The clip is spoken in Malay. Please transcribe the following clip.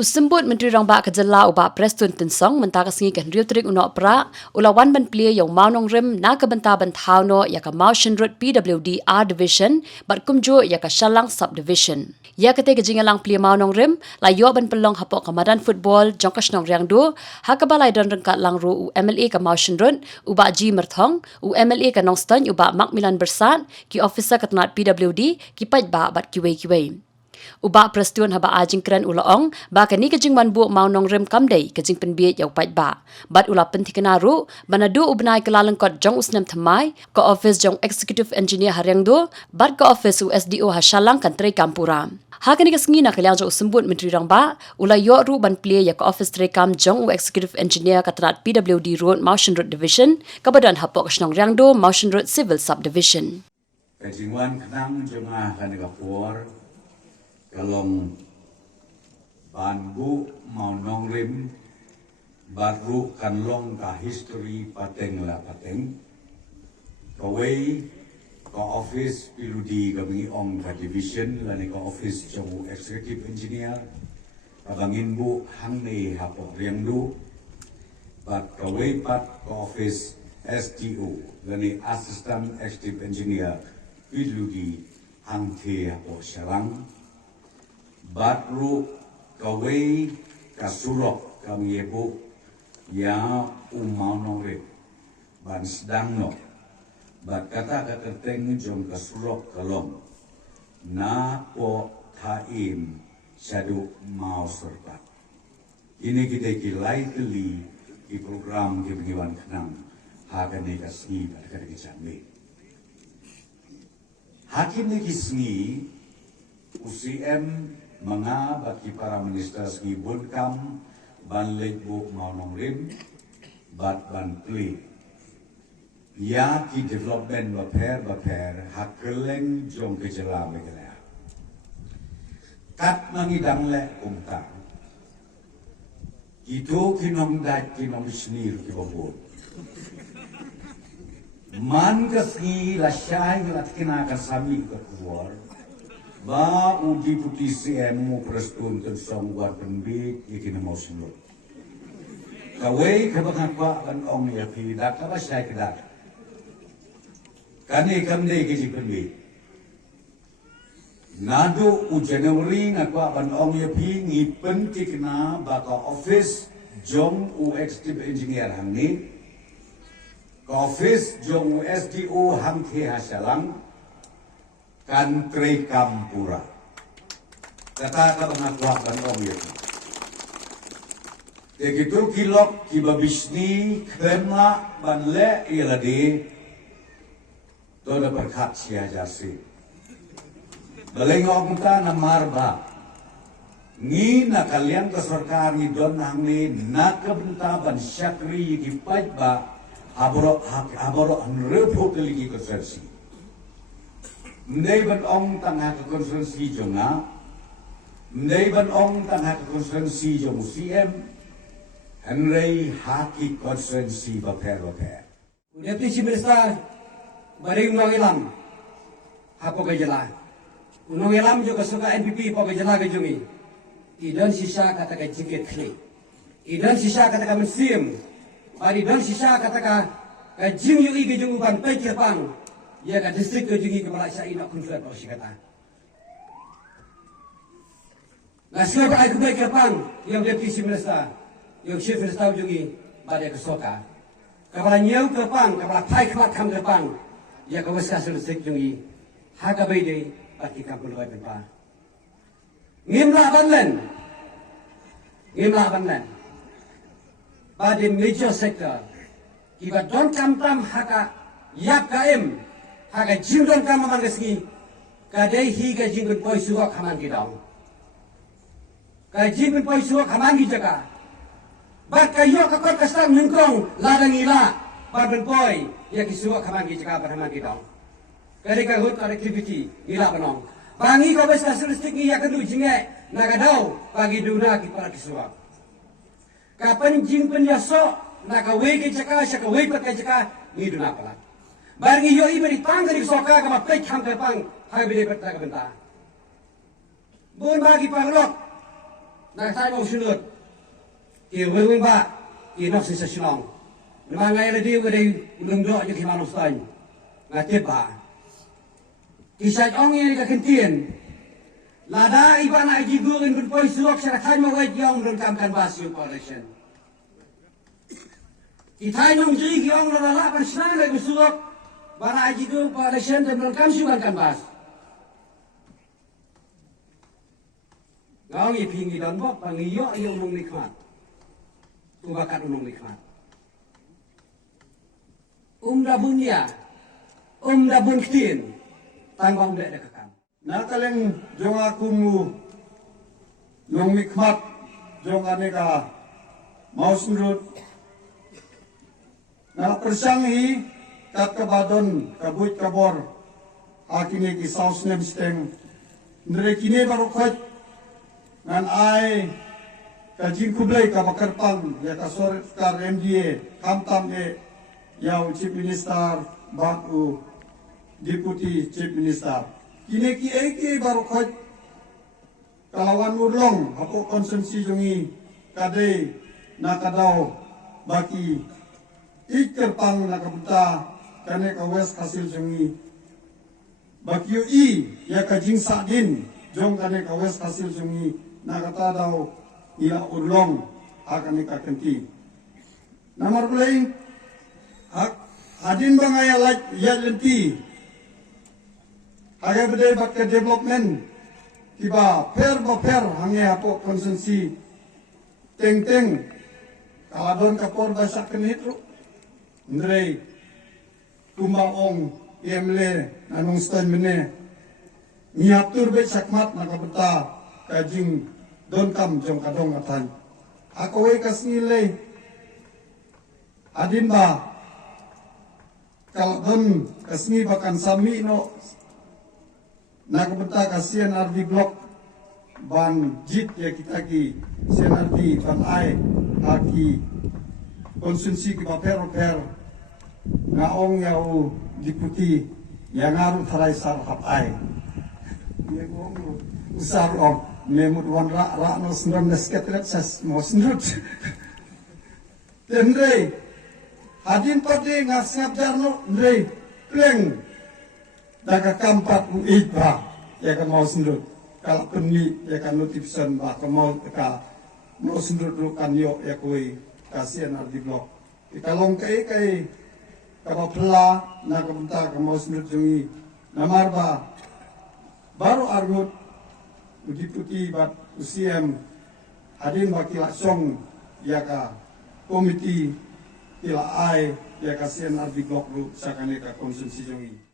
Usembut Menteri Rang Ba Kejala ubah Preston Tensong mentaka sengikan riu terik unok pra ulawan ban plia yang maunong rem na kebenta bentau no ya ka Mountain Road PWD R Division bat kumjo ya ka Shalang Subdivision. Ya kete kejingalang plia maunong rem la yo ban pelong hapok kamadan football jongkas nong riang do ha ka balai don rengkat lang ru MLA ka Mountain Road ubah G Merthong MLA ka Nongston ubah Macmillan Bersat ki officer ketenat PWD ki paj ba bat kiwei. Ubak persetuan haba ajing keren ulaong, baka ni kejing manbuk maunong rem kamdei kejing penbiet yau pait ba. Bat ula penti kenaru, banadu ubnai kelalang kot jong usnam thamai, ke office jong executive engineer hariang do, bat ke office USDO hasyalang kan teri kampura. Haka ni kesengi nak keliang jong usembut Menteri Rang Ba, ula yok ru ban plia ya ke office teri kam jong executive engineer katerat PWD Road Mountain Road Division, kebadan hapok kesenong riang do Mountain Road Civil Subdivision. Kejingwan kenang jemaah kanegapur, kalong banbu mau nongrim baru kanlong ka history pateng la pateng kawai ka office piludi kami ong ka division lani ka office jong executive engineer kabangin bu hangne hapo riangdu bat kawai pat ka office STO lani assistant executive engineer piludi hangte hapo Shalang Batru kawai kasurok kami ibu ya umau nongre ban sedang no bat kata keteng jom kasurok kalom na po taim syadu mau serta ini kita kilai teli di program kebengiwan kenang hakan ni kasni pada kata kecambi hakim ni kisni UCM bagi para minister segi bunkam ban lebu maunong rim bat ban pli ya ki development baper hakeleng jong kejela megala kat mangidang le umta itu kinong dat kinong snir ki bobo man kasni la syai la kina kasami ka kuwar ba uji putih CMU Preston Tensong buat penbik ikin mau semut. Kawai kebangan kuat kan ong ya pidak apa saya kedak. Kani kamde kiji penbik. Nado u Januari ngakwa kan ong ya pi ngipen tikna baka office jong u executive engineer hangni. Ka office jong u SDO hangke hasalang. Kantri Kampura. Kata pengakuan om itu. Begitu kilok kibabisni kena banle iladi. Toda berkat sia jasi. Belengok muka namar ba. Ni nak kalian keserkaan ni don hangni nak kebentaban syakri dipaj ba. Haboro anrepo keligi konsersi. Mendai ban ong tangha ke konferensi jonga, mendai ban ong tangha ke konferensi jong UCM, Henry haki konferensi baper. Deputy Minister baring nongilam, hapo kejala. Nongilam juga suka NPP po kejala kejungi. Idan sisa kata ka jingket kli. Idan sisa kata ka museum. Bari idan sisa kata ka jing yu kejung uban pekir pang. Ya kan distrik kejungi kepala saya nak konflik kalau saya kata. Nasib aku baik kepang yang deputy minister, yang chief minister kejungi pada kesoka. Kepala nyau kepang, kepala pai kepala kam kepang, ya kau sekarang distrik kejungi. Harga bayi pasti kampung luar berpa. Ngimlah banlen. Pada major sector, kita don kampam haka yak kaim. Haga jingdon kama mangasgi kadai higa jingdon poi suwa kaman gidang ka jingdon poi suwa kaman gijaga bat kayo ka kot kasang nungkong ladang ila badon poi ya ki suwa kaman gijaga berhaman gidang kadai ka hut connectivity ila banong bangi ko bes kasulistik ni ya kadu jinge nagadau bagi duna ki para kisuwa kapan jingpen yaso nakawe ki jaka syaka we pat ka jaka ni duna pala Barang iyo iberi tangga di soka kama plek ham kepang hai beri berta kebenta. Bun bagi panglok nak tay mau sunut ki weng ba ki nok si sasilong ma ngai le di we dei ulung do je ki manu stain nga te ba ki sai ong ye ka kentien lada iba na ji gurin kun poi suok sara tay mau wai yong don kam kan basu operation ki tay nong ji ki ong la la ban sna le suok bana ji gu operation dan don kam su kan bas ngau ngi pingi don bok pangi yo yo nong nikmat tu bakat nong nikmat da bunya da bun ktin tangbang de kakam nakaleng jong akumu nong nikmat jong aneka mausnurut na persanghi kat kabadon kabuit kabor akini ki sausnem steng ndre kini baru khot ngan ai kajin kublai ka bakarpang ya kasor kar MDA kamtam e yau chief minister baku deputy chief minister kini ki eki baru khot kalawan urlong hapo konsumsi jongi kadai nakadau baki ikerpang nakabuta kane ka west hasil jongi bakyu i ya kajing sadin jong kane ka west hasil jongi nakata daw ila urlong akan ikakenti namar bulay adin bangaya laj ya lenti aga bede bakka development tiba per hange apo konsensi teng kaladon kapor basak kenitru ndrei kumbaong emle nanong stan mene niatur be sakmat nakabeta kajing don kam jong kadong atan ako we kasnile adin ba kaladon kasni bakan sami no nakabeta kasian RD block ban jit ya kita ki CNRD ban ai aki konsumsi ki per ngaong yau diputi yang ngaru tharai sar hap ai ye ngong usar om memut wan ra no sndam nesketret sas mo sndut tendre hadin pade ngasngap jarno ndre pleng daga kampat uiba ya kan mau sndut kalau penni ya kan notification ba ka mau sndut lu kan yo ya koi kasihan ardi blok ikalong kai kapapla na kabunta ka mau sndut jungi namar ba baru argut diputi bat UCM hadin bakila song ya ka komiti ila ai ya kasihan ardi blok lu sakane ka konsumsi jungi